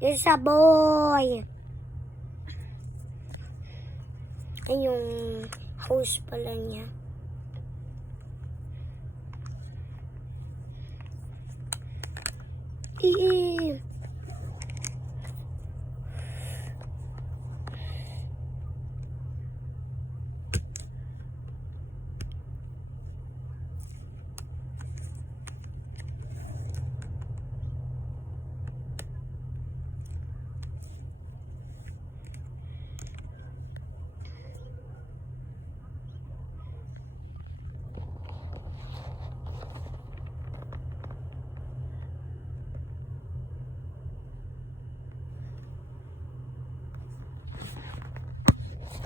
There's a boy. Ay, yung house pala niya.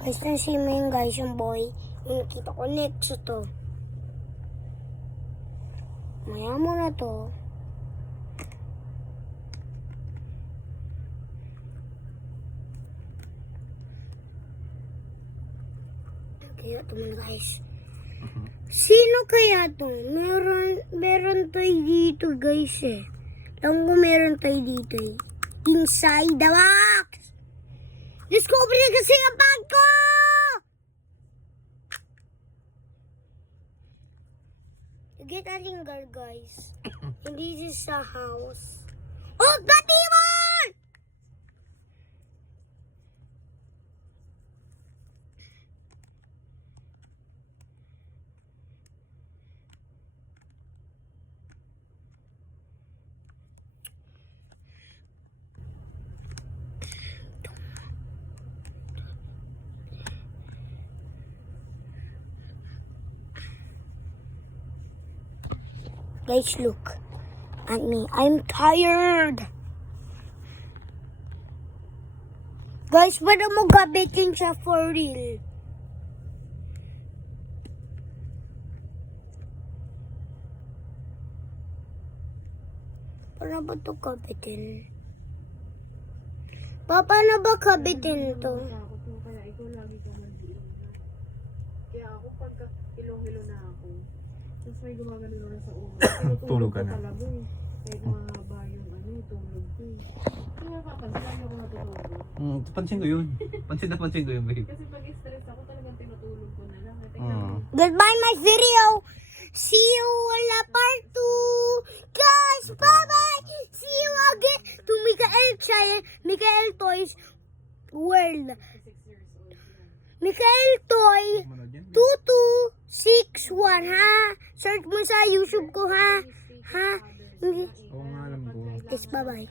Guys, nasin mo yun guys, yung boy. Yung nakita ko next to. Maya mo na to. Kaya ito muna guys. Sino kaya to? Meron tayo dito guys eh. Alam ko meron tayo dito eh. Inside the box! Discovery kasi ang bag ko! Get a ringer, guys. And this is a house. Oh, the demon! Guys, look at me. I'm tired. Guys, paano mo gabitin siya for real? Paano ba ito gabitin? Paano ba gabitin to? Kaya ikaw lagi ka mag-iilong na. Kaya ako pagka ilong-ilo na ako, tapos may gumagano na sa ulo. Tulog ka na. Talaga eh. Kaya gumaba yung tulog ko eh. Kaya kapansin ako natutulog. Pansin ko yun. Pansin ko yun, babe. Kasi pag stress ako talagang tinutulog ko na lang. Tingnan mo. Goodbye my video. See you on la part 2. Guys, bye-bye. See you again to Mikael Toys World. 6 years old yan. Mikael Toy 2261 ha. Search mo sa YouTube ko ha. Ha? Hindi. Oo nga, alam ko. Yes, bye-bye.